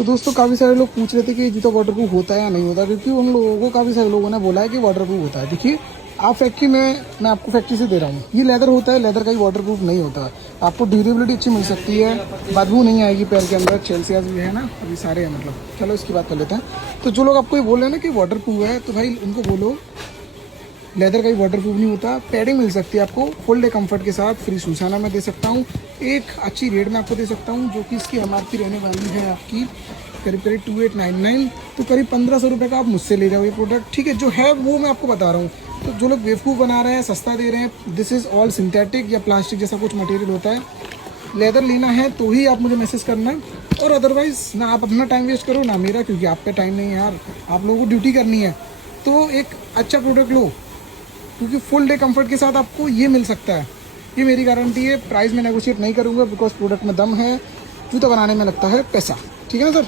तो दोस्तों काफ़ी सारे लोग पूछ रहे थे कि ये जूता वाटरप्रूफ होता है या नहीं होता, क्योंकि उन लोगों को काफ़ी सारे लोगों ने बोला है कि वाटरप्रूफ होता है। देखिए आप फैक्ट्री में, मैं आपको फैक्ट्री से दे रहा हूँ, ये लेदर होता है, लेदर का ही वाटरप्रूफ नहीं होता है। आपको ड्यूरेबिलिटी अच्छी मिल सकती है, बदबू नहीं आएगी पैर के अंदर, चेल्सियाज भी है ना, अभी सारे हैं मतलब। चलो इसकी बात कर लेते हैं। तो जो लोग आपको ये बोल रहे हैं ना कि वाटरप्रूफ है, तो भाई उनको बोलो लेदर का ही वाटरप्रूफ नहीं होता। पैडिंग मिल सकती है आपको फुल डे कंफर्ट के साथ, फ्री सूसाना मैं दे सकता हूँ, एक अच्छी रेट में आपको दे सकता हूँ, जो कि इसकी एमआरपी रहने वाली है आपकी करीब करीब 2899। तो करीब 1500 रुपये का आप मुझसे ले जाओ ये प्रोडक्ट, ठीक है। जो है वो मैं आपको बता रहा हूँ। तो जो लोग बेवकूफ़ बना रहे हैं, सस्ता दे रहे हैं, दिस इज़ ऑल सिंथेटिक या प्लास्टिक जैसा कुछ मटेरियल होता है। लेदर लेना है तो ही आप मुझे मैसेज करना, और अदरवाइज़ ना आप अपना टाइम वेस्ट करो ना मेरा, क्योंकि आप पे टाइम नहीं है यार, आप लोगों को ड्यूटी करनी है। तो एक अच्छा प्रोडक्ट लो, क्योंकि फुल डे कंफर्ट के साथ आपको ये मिल सकता है, ये मेरी गारंटी है। प्राइस में नेगोशिएट नहीं करूँगा, बिकॉज प्रोडक्ट में दम है, जूता बनाने में लगता है पैसा, ठीक है ना सर।